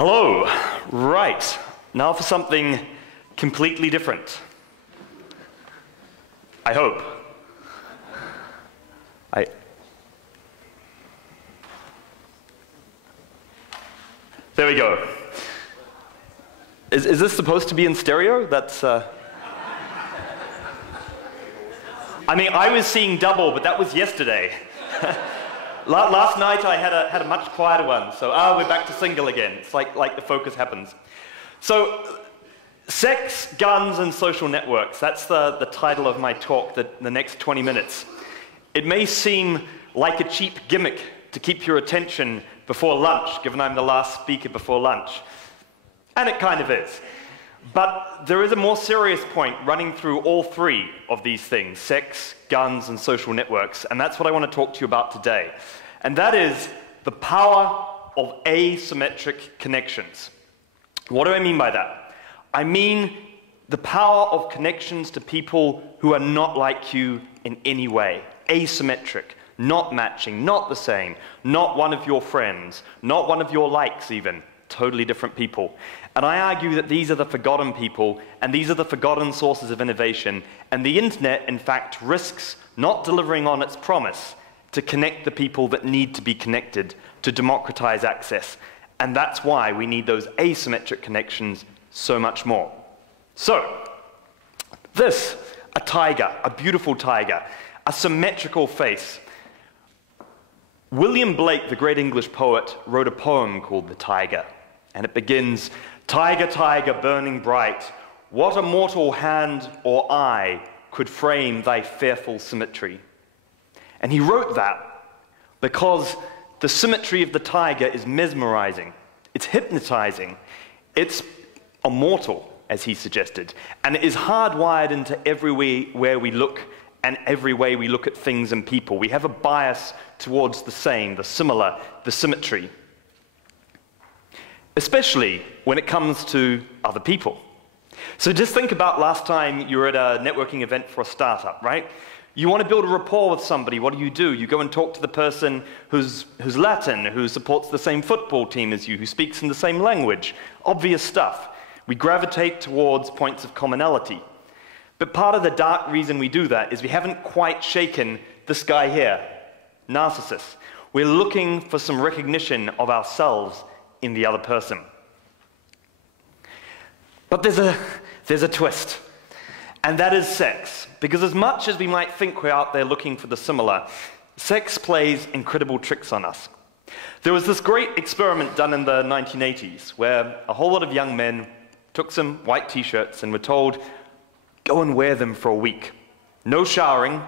Hello. Right. Now for something completely different. I hope. There we go. Is this supposed to be in stereo? That's, I mean, I was seeing double, but that was yesterday. Last night I had a much quieter one, so we're back to single again. It's like the focus happens. So, sex, guns, and social networks. That's the title of my talk, the next 20 minutes. It may seem like a cheap gimmick to keep your attention before lunch, given I'm the last speaker before lunch. And it kind of is. But there is a more serious point running through all three of these things: sex, guns, and social networks. And that's what I want to talk to you about today. And that is the power of asymmetric connections. What do I mean by that? I mean the power of connections to people who are not like you in any way. Asymmetric, not matching, not the same, not one of your friends, not one of your likes even. Totally different people. And I argue that these are the forgotten people, and these are the forgotten sources of innovation. And the internet, in fact, risks not delivering on its promise to connect the people that need to be connected, to democratize access. And that's why we need those asymmetric connections so much more. So, this, a tiger, a beautiful tiger, a symmetrical face. William Blake, the great English poet, wrote a poem called The Tiger. And it begins, "Tiger, tiger, burning bright, what a mortal hand or eye could frame thy fearful symmetry?" And he wrote that because the symmetry of the tiger is mesmerizing, it's hypnotizing, it's immortal, as he suggested, and it is hardwired into everywhere we look and every way we look at things and people. We have a bias towards the same, the similar, the symmetry. Especially when it comes to other people. So just think about last time you were at a networking event for a startup, right? You want to build a rapport with somebody. What do? You go and talk to the person who's Latin, who supports the same football team as you, who speaks in the same language. Obvious stuff. We gravitate towards points of commonality. But part of the dark reason we do that is we haven't quite shaken this guy here, narcissist. We're looking for some recognition of ourselves in the other person. But there's a twist, and that is sex. Because as much as we might think we're out there looking for the similar, sex plays incredible tricks on us. There was this great experiment done in the 1980s where a whole lot of young men took some white t-shirts and were told, go and wear them for a week. No showering,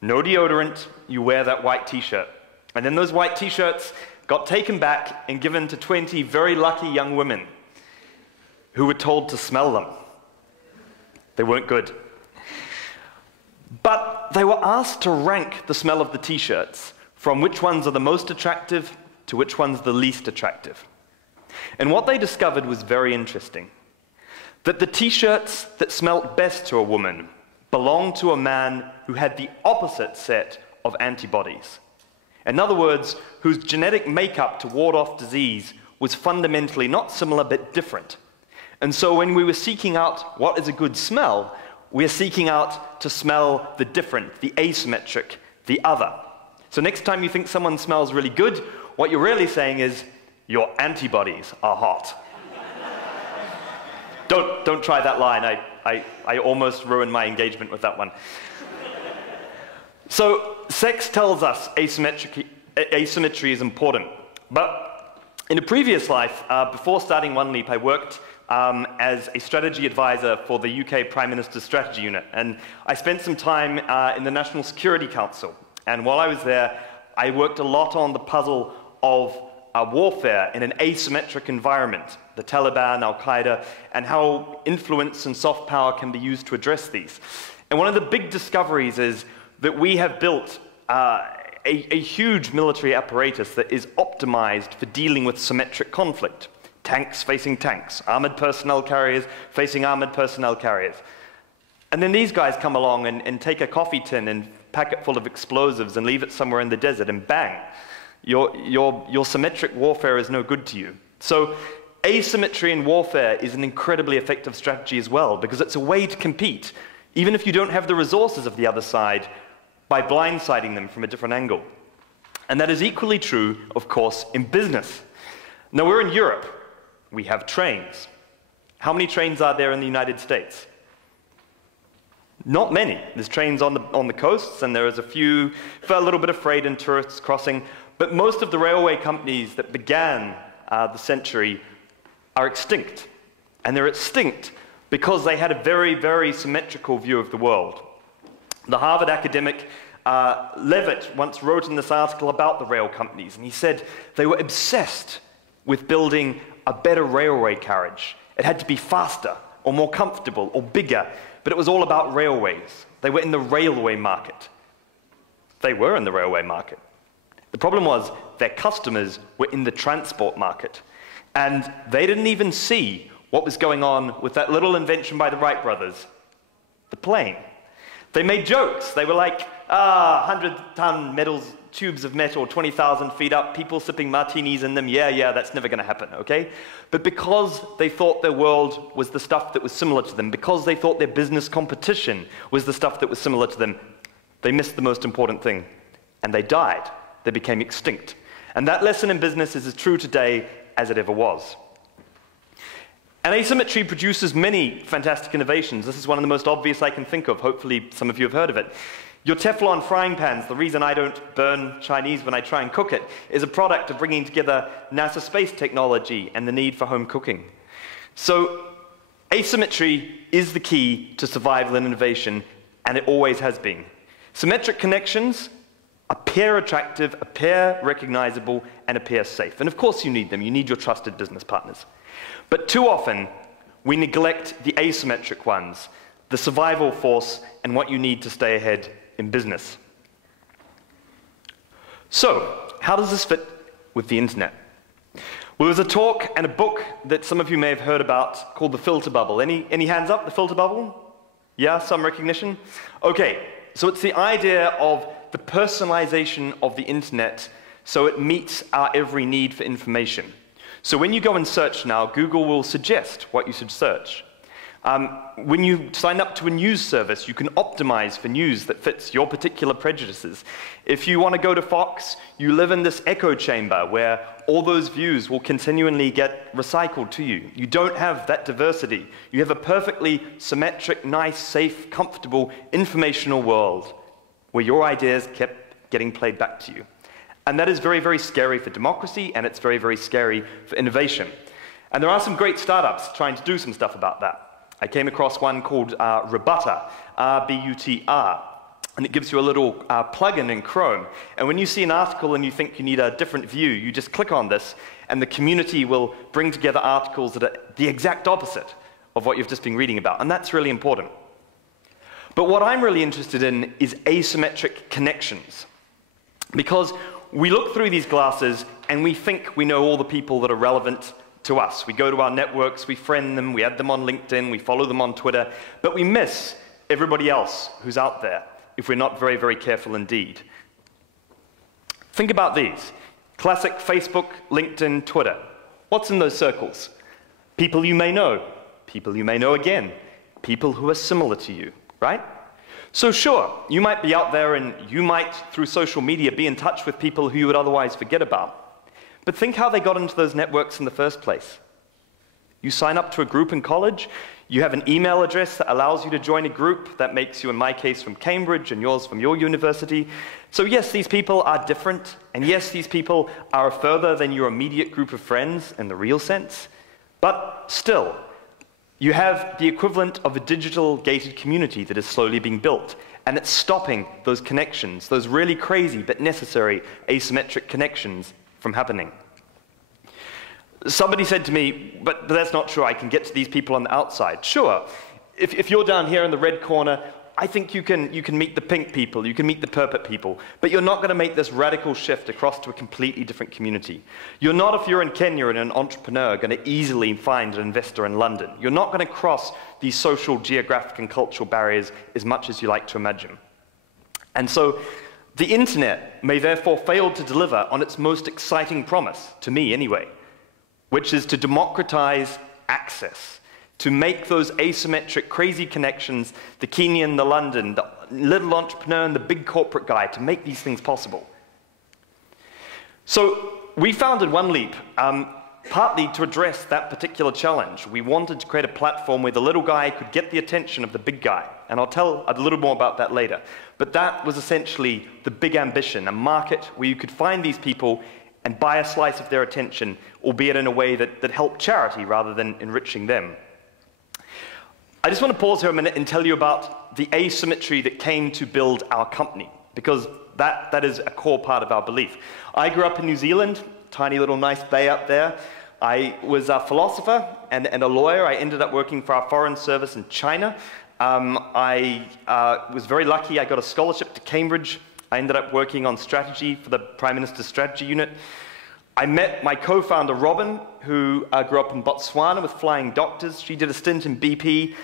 no deodorant, you wear that white t-shirt. And then those white t-shirts got taken back and given to 20 very lucky young women who were told to smell them. They weren't good. But they were asked to rank the smell of the t-shirts from which ones are the most attractive to which one's the least attractive. And what they discovered was very interesting. That the t-shirts that smelled best to a woman belonged to a man who had the opposite set of antibodies. In other words, whose genetic makeup to ward off disease was fundamentally not similar but different. And so when we were seeking out what is a good smell, we're seeking out to smell the different, the asymmetric, the other. So next time you think someone smells really good, what you're really saying is, your antibodies are hot. Don't try that line. I almost ruined my engagement with that one. So sex tells us asymmetry is important. But in a previous life, before starting OneLeap, I worked as a strategy advisor for the UK Prime Minister's Strategy Unit. And I spent some time in the National Security Council. And while I was there, I worked a lot on the puzzle of warfare in an asymmetric environment, the Taliban, Al-Qaeda, and how influence and soft power can be used to address these. And one of the big discoveries is that we have built a huge military apparatus that is optimized for dealing with symmetric conflict. Tanks facing tanks, armored personnel carriers facing armored personnel carriers. And then these guys come along and take a coffee tin and pack it full of explosives and leave it somewhere in the desert, and bang, your symmetric warfare is no good to you. So asymmetry in warfare is an incredibly effective strategy as well, because it's a way to compete, even if you don't have the resources of the other side, by blindsiding them from a different angle. And that is equally true, of course, in business. Now, we're in Europe. We have trains. How many trains are there in the United States? Not many. There's trains on the coasts, and there is a few for a little bit of freight and tourists crossing. But most of the railway companies that began the century are extinct. And they're extinct because they had a very, very symmetrical view of the world. The Harvard academic Levitt once wrote in this article about the rail companies, and he said they were obsessed with building a better railway carriage. It had to be faster, or more comfortable, or bigger, but it was all about railways. They were in the railway market. They were in the railway market. The problem was their customers were in the transport market, and they didn't even see what was going on with that little invention by the Wright brothers, the plane. They made jokes. They were like, 100-ton tubes of metal, 20,000 feet up, people sipping martinis in them, yeah, that's never going to happen, okay? But because they thought their world was the stuff that was similar to them, because they thought their business competition was the stuff that was similar to them, they missed the most important thing, and they died. They became extinct. And that lesson in business is as true today as it ever was. And asymmetry produces many fantastic innovations. This is one of the most obvious I can think of. Hopefully some of you have heard of it. Your Teflon frying pans, the reason I don't burn Chinese when I try and cook it, is a product of bringing together NASA space technology and the need for home cooking. So asymmetry is the key to survival and innovation, and it always has been. Symmetric connections appear attractive, appear recognizable, and appear safe. And of course you need them. You need your trusted business partners. But too often, we neglect the asymmetric ones, the survival force, and what you need to stay ahead in business. So, how does this fit with the internet? Well, there's a talk and a book that some of you may have heard about called The Filter Bubble. Any hands up, The Filter Bubble? Yeah, some recognition? Okay, so it's the idea of the personalization of the internet so it meets our every need for information. So when you go and search now, Google will suggest what you should search. When you sign up to a news service, you can optimize for news that fits your particular prejudices. If you want to go to Fox, you live in this echo chamber where all those views will continually get recycled to you. You don't have that diversity. You have a perfectly symmetric, nice, safe, comfortable, informational world where your ideas kept getting played back to you. And that is very, very scary for democracy, and it's very, very scary for innovation. And there are some great startups trying to do some stuff about that. I came across one called Rebutr, R-B-U-T-R, and it gives you a little plugin in Chrome. And when you see an article and you think you need a different view, you just click on this, and the community will bring together articles that are the exact opposite of what you've just been reading about. And that's really important. But what I'm really interested in is asymmetric connections. Because we look through these glasses and we think we know all the people that are relevant to us. We go to our networks, we friend them, we add them on LinkedIn, we follow them on Twitter, but we miss everybody else who's out there if we're not very, very careful indeed. Think about these. Classic Facebook, LinkedIn, Twitter. What's in those circles? People you may know again, people who are similar to you, right? So sure, you might be out there and you might, through social media, be in touch with people who you would otherwise forget about. But think how they got into those networks in the first place. You sign up to a group in college, you have an email address that allows you to join a group that makes you, in my case, from Cambridge and yours from your university. So yes, these people are different, and yes, these people are further than your immediate group of friends in the real sense, but still, you have the equivalent of a digital gated community that is slowly being built, and it's stopping those connections, those really crazy but necessary asymmetric connections from happening. Somebody said to me, but that's not true, I can get to these people on the outside. Sure, if you're down here in the red corner, I think you can meet the pink people, you can meet the purple people, but you're not going to make this radical shift across to a completely different community. You're not, if you're in Kenya and an entrepreneur, going to easily find an investor in London. You're not going to cross these social, geographic, and cultural barriers as much as you like to imagine. And so the internet may therefore fail to deliver on its most exciting promise, to me anyway, which is to democratize access, to make those asymmetric, crazy connections, the Kenyan, the London, the little entrepreneur and the big corporate guy, to make these things possible. So we founded OneLeap partly to address that particular challenge. We wanted to create a platform where the little guy could get the attention of the big guy. And I'll tell a little more about that later. But that was essentially the big ambition, a market where you could find these people and buy a slice of their attention, albeit in a way that helped charity rather than enriching them. I just want to pause here a minute and tell you about the asymmetry that came to build our company, because that is a core part of our belief. I grew up in New Zealand, tiny little nice bay up there. I was a philosopher and a lawyer. I ended up working for our foreign service in China. I was very lucky. I got a scholarship to Cambridge. I ended up working on strategy for the Prime Minister's strategy unit. I met my co-founder, Robin, who grew up in Botswana with Flying Doctors. She did a stint in BP,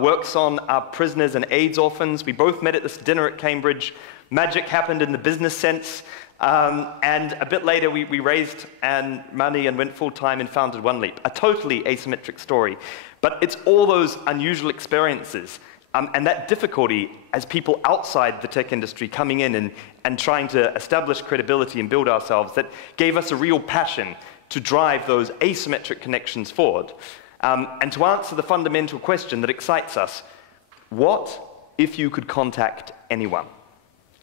works on prisoners and AIDS orphans. We both met at this dinner at Cambridge. Magic happened in the business sense. And a bit later, we raised money and went full-time and founded OneLeap, a totally asymmetric story. But it's all those unusual experiences and that difficulty as people outside the tech industry coming in and trying to establish credibility and build ourselves that gave us a real passion to drive those asymmetric connections forward. And to answer the fundamental question that excites us, what if you could contact anyone?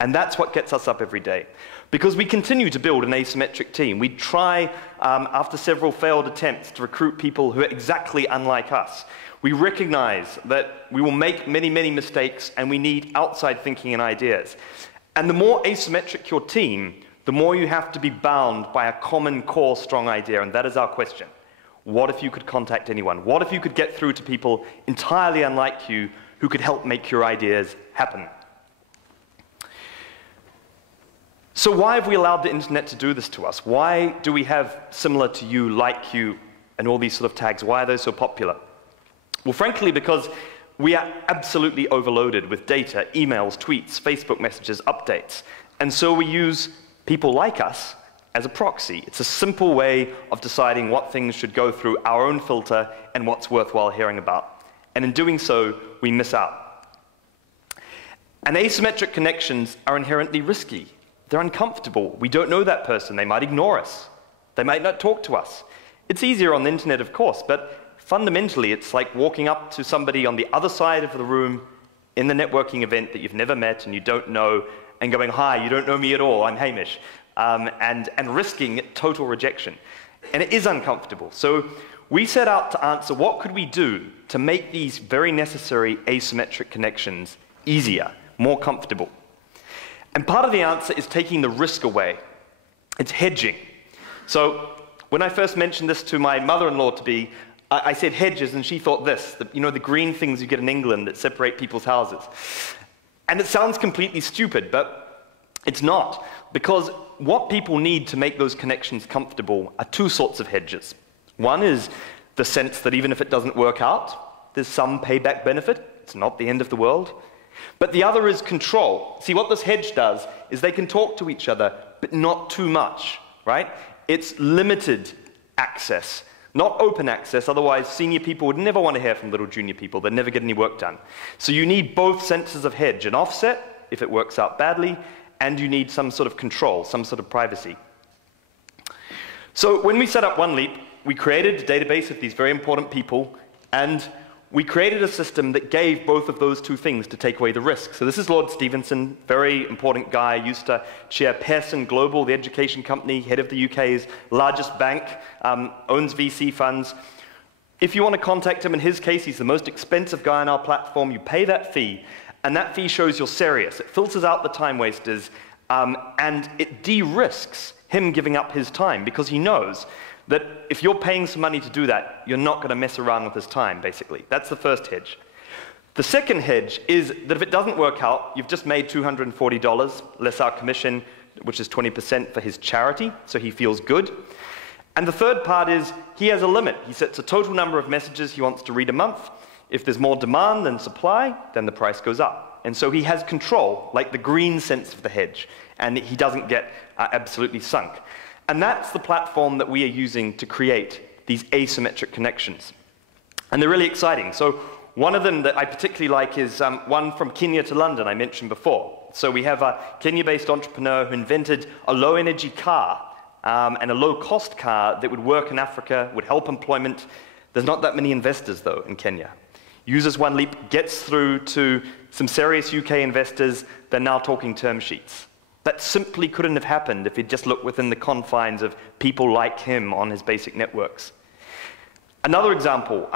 And that's what gets us up every day. Because we continue to build an asymmetric team. We try, after several failed attempts, to recruit people who are exactly unlike us. We recognize that we will make many, many mistakes, and we need outside thinking and ideas. And the more asymmetric your team, the more you have to be bound by a common core strong idea, and that is our question. What if you could contact anyone? What if you could get through to people entirely unlike you who could help make your ideas happen? So why have we allowed the internet to do this to us? Why do we have similar to you, like you, and all these sort of tags? Why are they so popular? Well, frankly, because we are absolutely overloaded with data, emails, tweets, Facebook messages, updates. And so we use people like us as a proxy. It's a simple way of deciding what things should go through our own filter and what's worthwhile hearing about. And in doing so, we miss out. And asymmetric connections are inherently risky. They're uncomfortable. We don't know that person. They might ignore us. They might not talk to us. It's easier on the internet, of course, but fundamentally, it's like walking up to somebody on the other side of the room in the networking event that you've never met and you don't know, and going, "Hi, you don't know me at all, I'm Hamish," and risking total rejection. And it is uncomfortable. So we set out to answer what could we do to make these very necessary asymmetric connections easier, more comfortable. And part of the answer is taking the risk away. It's hedging. So when I first mentioned this to my mother-in-law-to-be, I said hedges, and she thought this, you know, the green things you get in England that separate people's houses. And it sounds completely stupid, but it's not. Because what people need to make those connections comfortable are two sorts of hedges. One is the sense that even if it doesn't work out, there's some payback benefit. It's not the end of the world. But the other is control. See, what this hedge does is they can talk to each other, but not too much, right? It's limited access, not open access. Otherwise, senior people would never want to hear from little junior people. They'd never get any work done. So you need both senses of hedge, an offset, if it works out badly, and you need some sort of control, some sort of privacy. So when we set up OneLeap, we created a database of these very important people, and we created a system that gave both of those two things to take away the risk. So this is Lord Stevenson, very important guy, used to chair Pearson Global, the education company, head of the UK's largest bank, owns VC funds. If you want to contact him, in his case, he's the most expensive guy on our platform. You pay that fee, and that fee shows you're serious. It filters out the time wasters, and it de-risks him giving up his time, because he knows that if you're paying some money to do that, you're not going to mess around with his time, basically. That's the first hedge. The second hedge is that if it doesn't work out, you've just made $240, less our commission, which is 20% for his charity, so he feels good. And the third part is he has a limit. He sets a total number of messages he wants to read a month. If there's more demand than supply, then the price goes up. And so he has control, like the green sense of the hedge, and he doesn't get absolutely sunk. And that's the platform that we are using to create these asymmetric connections. And they're really exciting. So one of them that I particularly like is one from Kenya to London I mentioned before. So we have a Kenya-based entrepreneur who invented a low-energy car and a low-cost car that would work in Africa, would help employment. There's not that many investors, though, in Kenya. Uses OneLeap, gets through to some serious UK investors. They're now talking term sheets. That simply couldn't have happened if he'd just looked within the confines of people like him on his basic networks. Another example,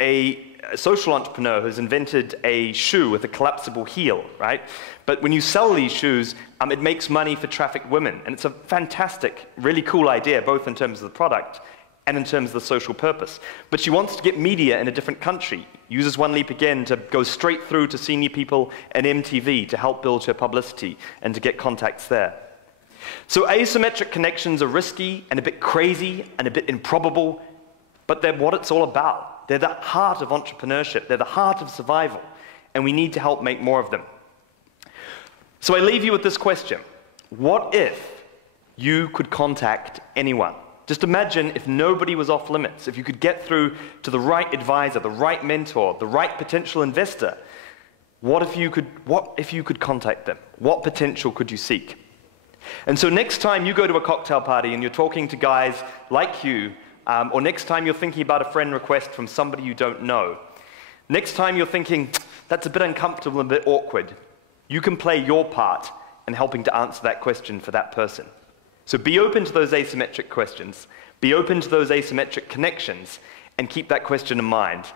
a social entrepreneur who's invented a shoe with a collapsible heel, right? But when you sell these shoes, it makes money for trafficked women. And it's a fantastic, really cool idea, both in terms of the product and in terms of the social purpose. But she wants to get media in a different country, uses OneLeap again to go straight through to senior people and MTV to help build her publicity and to get contacts there. So asymmetric connections are risky and a bit crazy and a bit improbable, but they're what it's all about. They're the heart of entrepreneurship. They're the heart of survival, and we need to help make more of them. So I leave you with this question. What if you could contact anyone? Just imagine if nobody was off limits, if you could get through to the right advisor, the right mentor, the right potential investor. What if you could contact them? What potential could you seek? And so next time you go to a cocktail party and you're talking to guys like you, or next time you're thinking about a friend request from somebody you don't know, next time you're thinking, that's a bit uncomfortable and a bit awkward, you can play your part in helping to answer that question for that person. So be open to those asymmetric questions, be open to those asymmetric connections, and keep that question in mind.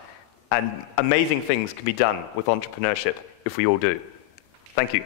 And amazing things can be done with entrepreneurship if we all do. Thank you.